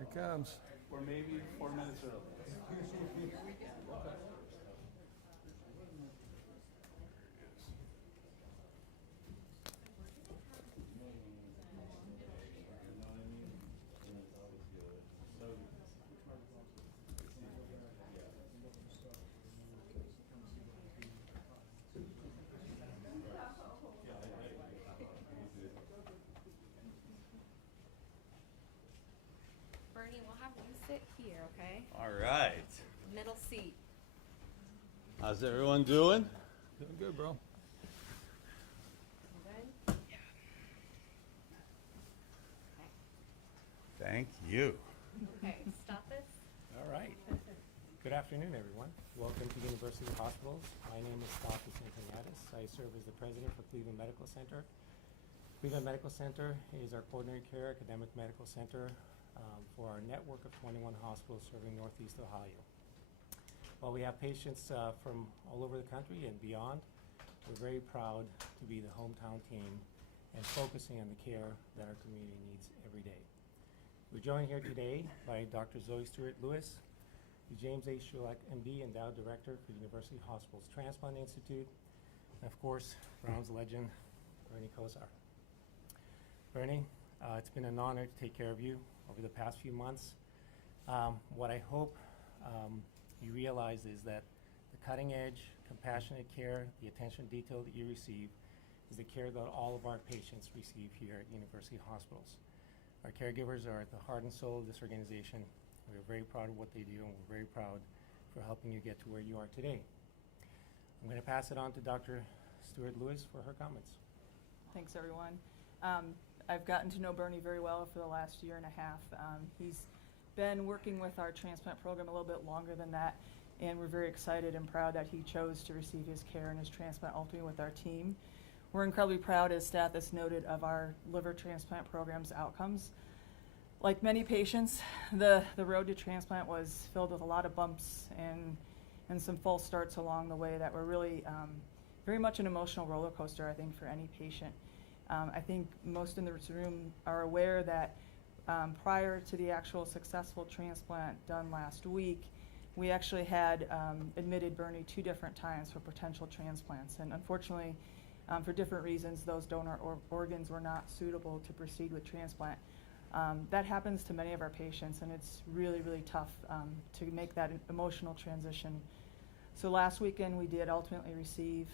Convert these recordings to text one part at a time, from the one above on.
Here it comes. Or maybe 4 minutes early. Bernie, we'll have you sit here, okay? All right. Middle seat. How's everyone doing? Doing good, bro. Good? Thank you. Okay, Stathis. All right. Good afternoon, everyone. Welcome to University Hospitals. My name is Stathis Antoniades. I serve as the president for Cleveland Medical Center. Cleveland Medical Center is our coordinated care academic medical center for our network of 21 hospitals serving Northeast Ohio. While we have patients from all over the country and beyond, we're very proud to be the hometown team and focusing on the care that our community needs every day. We're joined here today by Dr. Zoe Stewart Lewis, the James A. Shulak, MD, Endowed Director for University Hospitals Transplant Institute, and of course, Browns legend, Bernie Kosar. Bernie, it's been an honor to take care of you over the past few months. What I hope you realize is that the cutting edge, compassionate care, the attention to detail that you receive is the care that all of our patients receive here at University Hospitals. Our caregivers are at the heart and soul of this organization. We're very proud of what they do, and we're very proud for helping you get to where you are today. I'm going to pass it on to Dr. Stewart Lewis for her comments. Thanks, everyone. I've gotten to know Bernie very well for the last year and a half. He's been working with our transplant program a little bit longer than that, and we're very excited and proud that he chose to receive his care and his transplant ultimately with our team. We're incredibly proud, as Stathis noted, of our liver transplant program's outcomes. Like many patients, the road to transplant was filled with a lot of bumps and some false starts along the way that were really very much an emotional roller coaster, I think, for any patient. I think most in this room are aware that prior to the actual successful transplant done last week, we actually had admitted Bernie 2 different times for potential transplants. And unfortunately, for different reasons, those donor organs were not suitable to proceed with transplant. That happens to many of our patients, and it's really, really tough to make that emotional transition. So last weekend, we did ultimately receive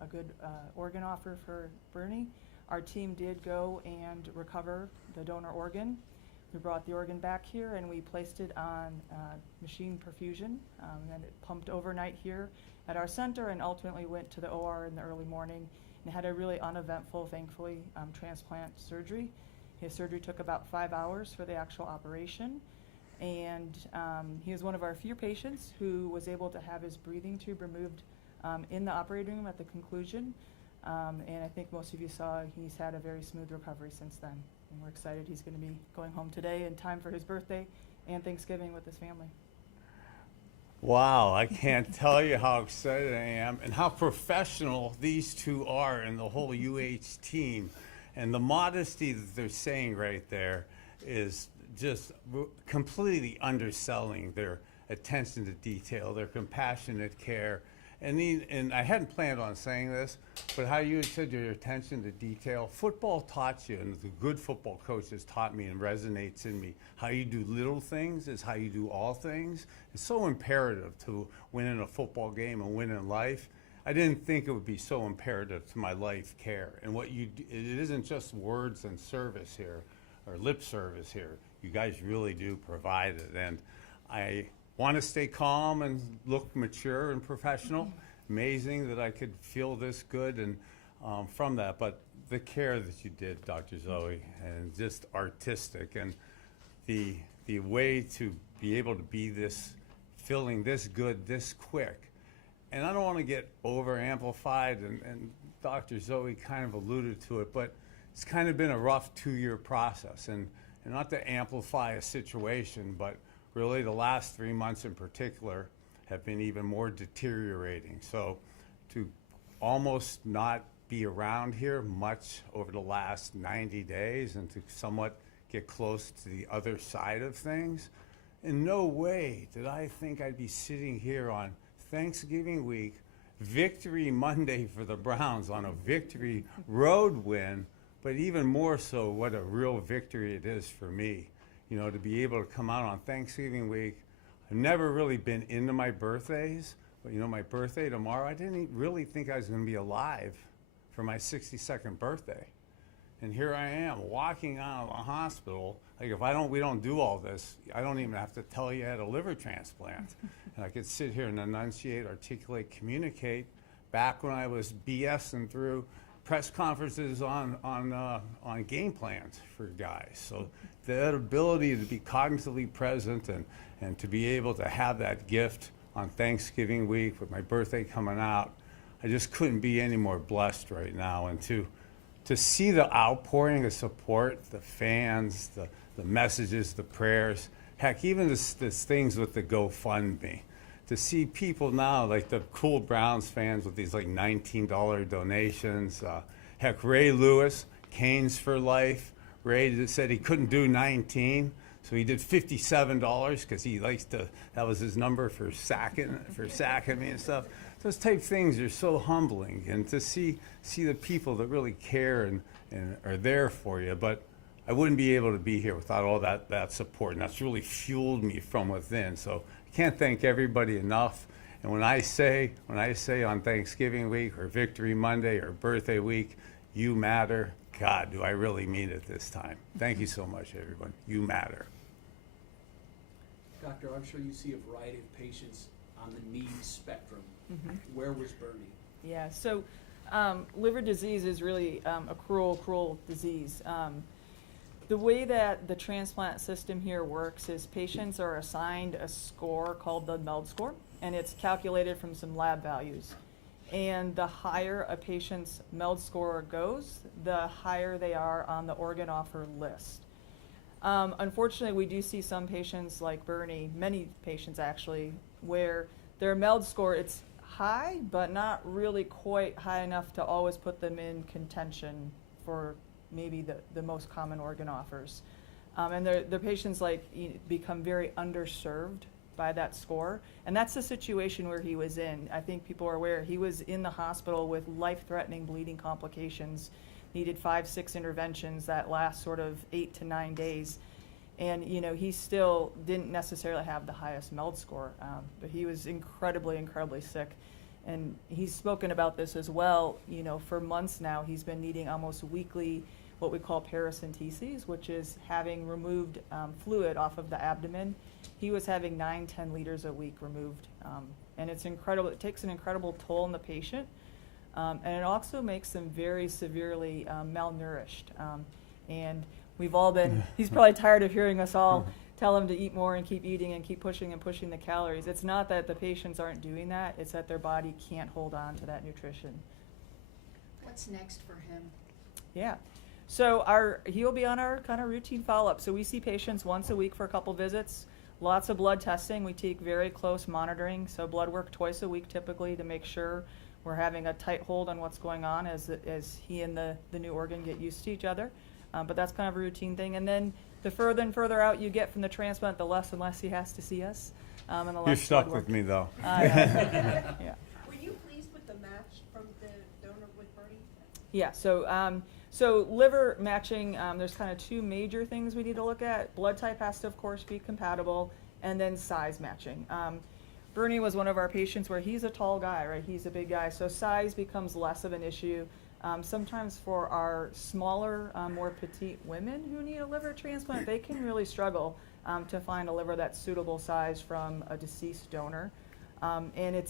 a good organ offer for Bernie. Our team did go and recover the donor organ. We brought the organ back here and we placed it on machine perfusion, and it pumped overnight here at our center and ultimately went to the OR in the early morning and had a really uneventful, thankfully, transplant surgery. His surgery took about 5 hours for the actual operation, and he was one of our few patients who was able to have his breathing tube removed in the operating room at the conclusion, and I think most of you saw he's had a very smooth recovery since then. And we're excited he's going to be going home today in time for his birthday and Thanksgiving with his family. Wow, I can't tell you how excited I am and how professional these two are and the whole UH team. And the modesty that they're saying right there is just completely underselling their attention to detail, their compassionate care. And I hadn't planned on saying this, but how you had said your attention to detail, football taught you, and the good football coaches taught me and resonates in me, how you do little things is how you do all things. It's so imperative to win in a football game and win in life. I didn't think it would be so imperative to my life care. And what you do, it isn't just words and service here, or lip service here. You guys really do provide it. And I want to stay calm and look mature and professional. Amazing that I could feel this good and from that. But the care that you did, Dr. Zoe, and just artistic, and the way to be able to be this, feeling this good, this quick. And I don't want to get over amplified, and Dr. Zoe kind of alluded to it, but it's kind of been a rough 2-year process. And not to amplify a situation, but really the last 3 months in particular have been even more deteriorating. So to almost not be around here much over the last 90 days and to somewhat get close to the other side of things. In no way did I think I'd be sitting here on Thanksgiving week, Victory Monday for the Browns on a victory road win, but even more so, what a real victory it is for me, you know, to be able to come out on Thanksgiving week. I've never really been into my birthdays, but you know, my birthday tomorrow, I didn't really think I was going to be alive for my 62nd birthday. And here I am walking out of the hospital. Like if we don't do all this, I don't even have to tell you I had a liver transplant. And I could sit here and enunciate, articulate, communicate back when I was BSing through press conferences on game plans for guys. So that ability to be cognitively present and to be able to have that gift on Thanksgiving week with my birthday coming out, I just couldn't be any more blessed right now. And to see the outpouring of support, the fans, the messages, the prayers, heck, even this things with the GoFundMe, to see people now, like the cool Browns fans with these like $19 donations, heck, Ray Lewis, Canes for Life, Ray said he couldn't do 19, so he did $57 because he likes to, that was his number for sacking me and stuff. Those type of things are so humbling, and to see the people that really care and are there for you. But I wouldn't be able to be here without all that support, and that's really fueled me from within. So I can't thank everybody enough. And when I say on Thanksgiving week or Victory Monday or birthday week, you matter, God, do I really mean it this time. Thank you so much, everyone. You matter. Doctor, I'm sure you see a variety of patients on the need spectrum. Where was Bernie? Yeah, so liver disease is really a cruel disease. The way that the transplant system here works is patients are assigned a score called the MELD score, and it's calculated from some lab values. And the higher a patient's MELD score goes, the higher they are on the organ offer list. Unfortunately, we do see some patients like Bernie, many patients actually, where their MELD score, it's high, but not really quite high enough to always put them in contention for maybe the most common organ offers. And the patients become very underserved by that score. And that's the situation where he was in. I think people are aware he was in the hospital with life-threatening bleeding complications, needed 5-6 interventions that last sort of 8 to 9 days. And he still didn't necessarily have the highest MELD score, but he was incredibly sick. And he's spoken about this as well. For months now, he's been needing almost weekly what we call paracenteses, which is having removed fluid off of the abdomen. He was having 9-10 liters a week removed, and it's incredible. It takes an incredible toll on the patient, and it also makes them very severely malnourished. And we've all been, he's probably tired of hearing us all tell him to eat more and keep eating and keep pushing the calories. It's not that the patients aren't doing that, it's that their body can't hold on to that nutrition. What's next for him? Yeah. So he'll be on our kind of routine follow-up. So we see patients once a week for a couple visits, lots of blood testing. We take very close monitoring, so blood work twice a week typically to make sure we're having a tight hold on what's going on as he and the new organ get used to each other. But that's kind of a routine thing. And then the further and further out you get from the transplant, the less and less he has to see us. And the less You're stuck blood work. with me, though. Yeah. Were you pleased with the match from the donor with Bernie? Yeah, so liver matching, there's kind of two major things we need to look at. Blood type has to, of course, be compatible, and then size matching. Bernie was one of our patients where he's a tall guy, right? He's a big guy, so size becomes less of an issue. Sometimes for our smaller, more petite women who need a liver transplant, they can really struggle to find a liver that's suitable size from a deceased donor. And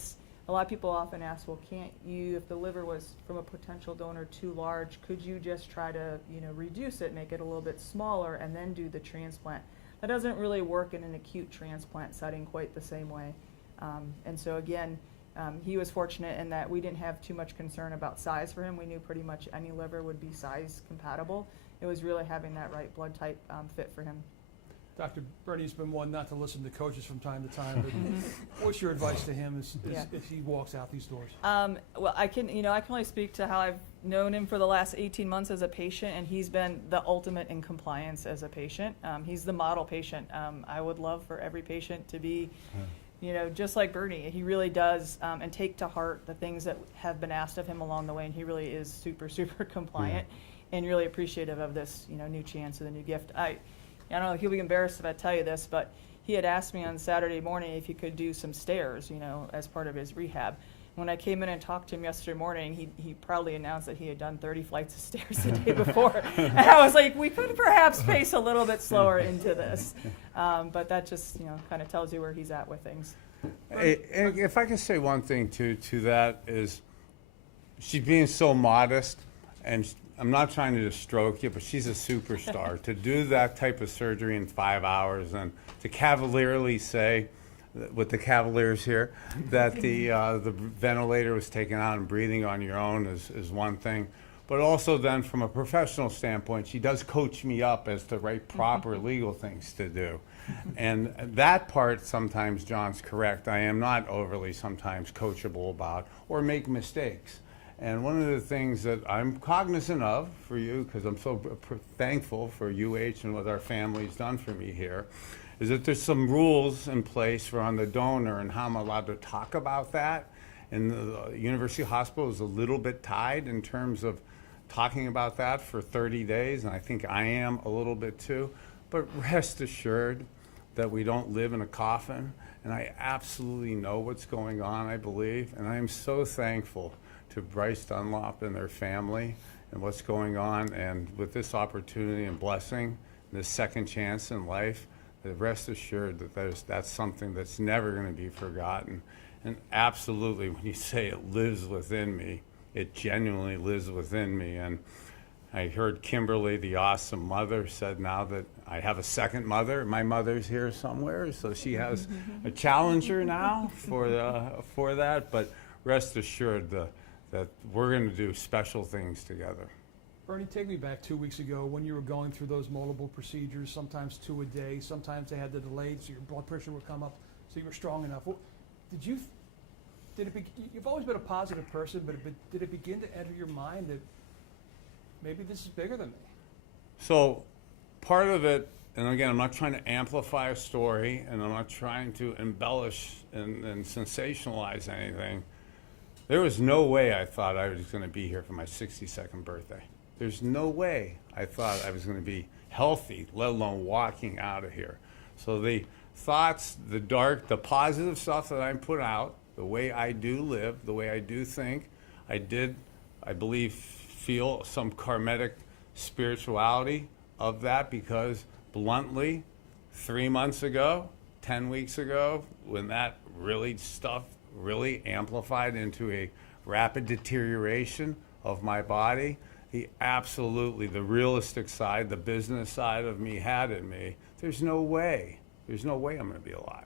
a lot of people often ask, well, can't you, if the liver was from a potential donor too large, could you just try to, reduce it, make it a little bit smaller, and then do the transplant? That doesn't really work in an acute transplant setting quite the same way. And so again, he was fortunate in that we didn't have too much concern about size for him. We knew pretty much any liver would be size compatible. It was really having that right blood type fit for him. Dr. Bernie's been one not to listen to coaches from time to time, but what's your advice to him as he walks out these doors? Well, I can only speak to how I've known him for the last 18 months as a patient, and he's been the ultimate in compliance as a patient. He's the model patient. I would love for every patient to be, just like Bernie. He really does, and take to heart the things that have been asked of him along the way, and he really is super, super compliant and really appreciative of this, new chance and the new gift. I don't know, he'll be embarrassed if I tell you this, but he had asked me on Saturday morning if he could do some stairs, as part of his rehab. When I came in and talked to him yesterday morning, he proudly announced that he had done 30 flights of stairs the day before. And I was like, we could perhaps pace a little bit slower into this. But that just, kind of tells you where he's at with things. And if I can say one thing to that is, she's being so modest, and I'm not trying to just stroke you, but she's a superstar. To do that type of surgery in 5 hours and to cavalierly say, with the Cavaliers here, that the ventilator was taken out and breathing on your own is one thing. But also then from a professional standpoint, she does coach me up as to right proper legal things to do. And that part sometimes John's correct. I am not overly sometimes coachable about or make mistakes. And one of the things that I'm cognizant of for you, because I'm so thankful for UH and what our family's done for me here, is that there's some rules in place for on the donor and how I'm allowed to talk about that. And the University Hospital is a little bit tied in terms of talking about that for 30 days, and I think I am a little bit too. But rest assured that we don't live in a coffin, and I absolutely know what's going on, I believe, and I am so thankful to Bryce Dunlop and their family and what's going on, and with this opportunity and blessing, this second chance in life, rest assured that that's something that's never going to be forgotten. And absolutely, when you say it lives within me, it genuinely lives within me. And I heard Kimberly, the awesome mother, said now that I have a second mother. My mother's here somewhere, so she has a challenger now for that. But rest assured that we're going to do special things together. Bernie, take me back 2 weeks ago when you were going through those multiple procedures, sometimes 2 a day, sometimes they had the delayed, so your blood pressure would come up, so you were strong enough. You've always been a positive person, but did it begin to enter your mind that maybe this is bigger than me? So part of it, and again, I'm not trying to amplify a story, and I'm not trying to embellish and sensationalize anything. There was no way I thought I was going to be here for my 62nd birthday. There's no way I thought I was going to be healthy, let alone walking out of here. So the thoughts, the dark, the positive stuff that I put out, the way I do live, the way I do think, I believe, feel some karmic spirituality of that, because bluntly, 3 months ago, 10 weeks ago, when that stuff really amplified into a rapid deterioration of my body, the realistic side, the business side of me had in me, there's no way I'm going to be alive.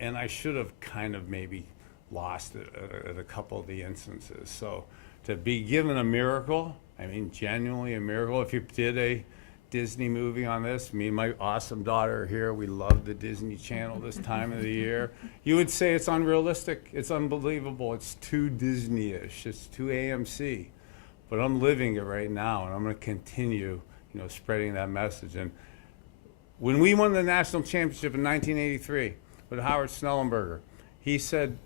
And I should have kind of maybe lost it at a couple of the instances. So to be given a miracle, I mean, genuinely a miracle. If you did a Disney movie on this, me and my awesome daughter here, we love the Disney Channel this time of the year. You would say it's unrealistic, it's unbelievable, it's too Disney-ish, it's too AMC. But I'm living it right now, and I'm going to continue, spreading that message. And when we won the national championship in 1983 with Howard Snellenberger, he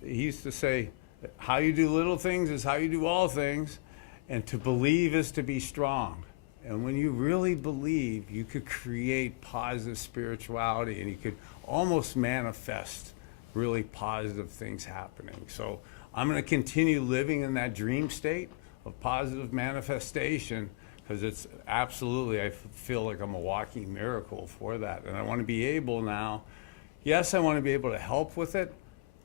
used to say, how you do little things is how you do all things, and to believe is to be strong. And when you really believe, you could create positive spirituality, and you could almost manifest really positive things happening. So I'm going to continue living in that dream state of positive manifestation, because it's absolutely, I feel like I'm a walking miracle for that. And I want to be able now, yes, I want to be able to help with it,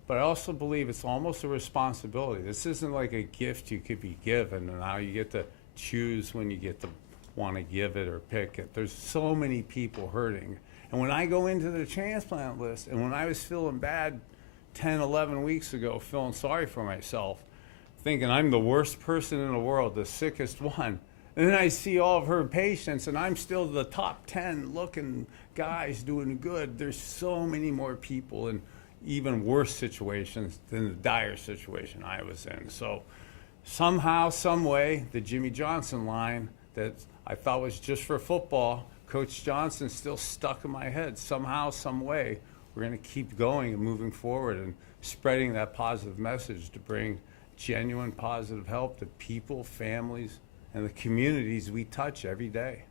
but I also believe it's almost a responsibility. This isn't like a gift you could be given, and now you get to choose when you get to want to give it or pick it. There's so many people hurting. And when I go into the transplant list, and when I was feeling bad 10, 11 weeks ago, feeling sorry for myself, thinking I'm the worst person in the world, the sickest one, and then I see all of her patients, and I'm still the top 10 looking guys doing good. There's so many more people in even worse situations than the dire situation I was in. So somehow, some way, the Jimmy Johnson line that I thought was just for football, Coach Johnson still stuck in my head. Somehow, some way, we're going to keep going and moving forward and spreading that positive message to bring genuine positive help to people, families, and the communities we touch every day.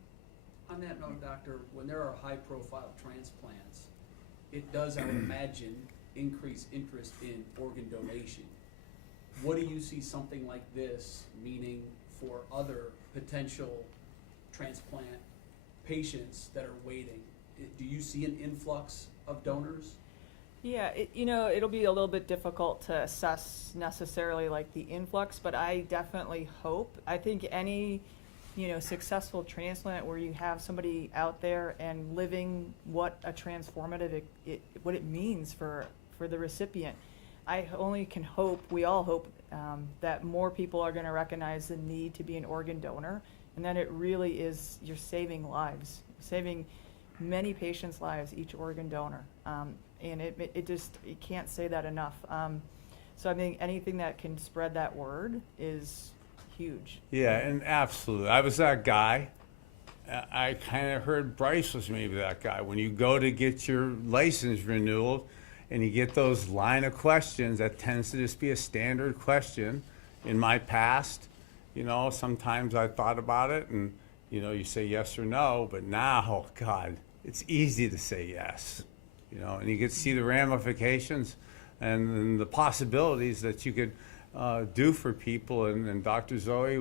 On that note, Doctor, when there are high-profile transplants, it does, I would imagine, increase interest in organ donation. What do you see something like this meaning for other potential transplant patients that are waiting? Do you see an influx of donors? Yeah, it'll be a little bit difficult to assess necessarily like the influx, but I definitely hope. I think any, successful transplant where you have somebody out there and living what a transformative what it means for the recipient. I only can hope, we all hope, that more people are going to recognize the need to be an organ donor, and that it really is, you're saving lives, saving many patients' lives, each organ donor. And you can't say that enough. So I think anything that can spread that word is huge. Yeah, and absolutely. I was that guy. I kind of heard Bryce was maybe that guy. When you go to get your license renewal and you get those line of questions, that tends to just be a standard question. In my past, sometimes I thought about it and, you say yes or no, but now, oh God, it's easy to say yes. And you get to see the ramifications and the possibilities that you could do for people. And Dr. Zoe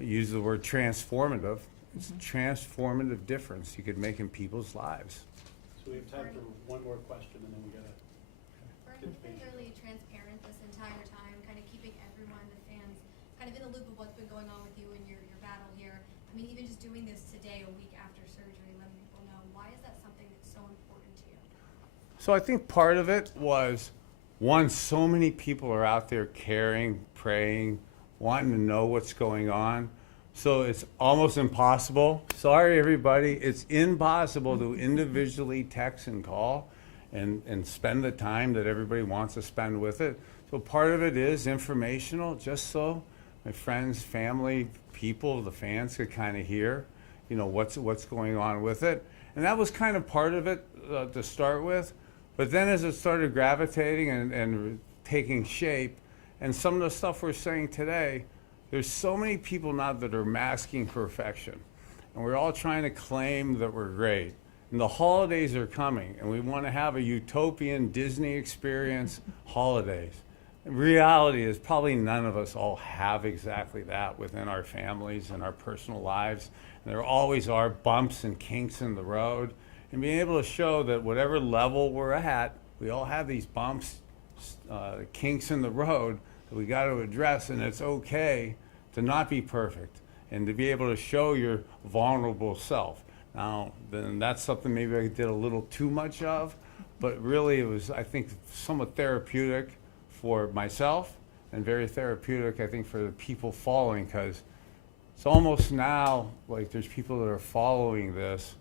used the word transformative. It's a transformative difference you could make in people's lives. So we have time for one more question, and then we got to. Bernie, you've been really transparent this entire time, kind of keeping everyone, the fans, kind of in the loop of what's been going on with you and your battle here. I mean, even just doing this today, a week after surgery, letting people know, why is that something that's so important to you? So I think part of it was, one, so many people are out there caring, praying, wanting to know what's going on. So it's almost impossible. Sorry, everybody. It's impossible to individually text and call and spend the time that everybody wants to spend with it. So part of it is informational, just so my friends, family, people, the fans could kind of hear, what's going on with it. And that was kind of part of it to start with. But then as it started gravitating and taking shape, and some of the stuff we're saying today, there's so many people now that are masking perfection. And we're all trying to claim that we're great. And the holidays are coming, and we want to have a utopian Disney experience holidays. In reality is probably none of us all have exactly that within our families and our personal lives. And there always are bumps and kinks in the road. And being able to show that whatever level we're at, we all have these bumps, kinks in the road that we got to address, and it's okay to not be perfect and to be able to show your vulnerable self. Now, then that's something maybe I did a little too much of, but really it was, I think, somewhat therapeutic for myself and very therapeutic, I think, for the people following, because it's almost now like there's people that are following this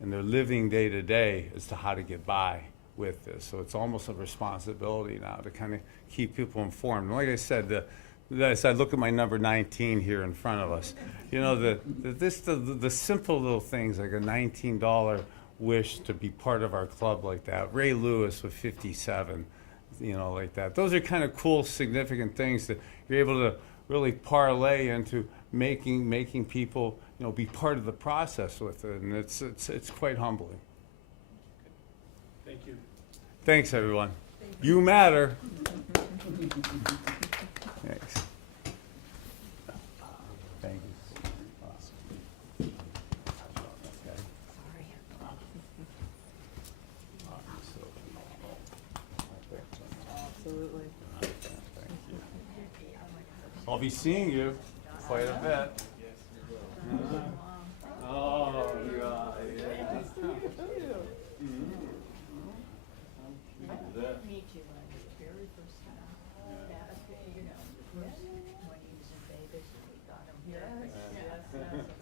and they're living day to day as to how to get by with this. So it's almost a responsibility now to kind of keep people informed. And like I said, as I look at my number 19 here in front of us, the simple little things like a $19 wish to be part of our club like that. Ray Lewis with 57, like that. Those are kind of cool, significant things that you're able to really parlay into making people, be part of the process with it, and it's quite humbling. Thank you. Thanks, everyone. You matter. Thanks. Thank you. Absolutely. I'll be seeing you quite a bit. Oh, God. Meet you when the very first time. When he was in Vegas and we got him here. Yes, yes, yes.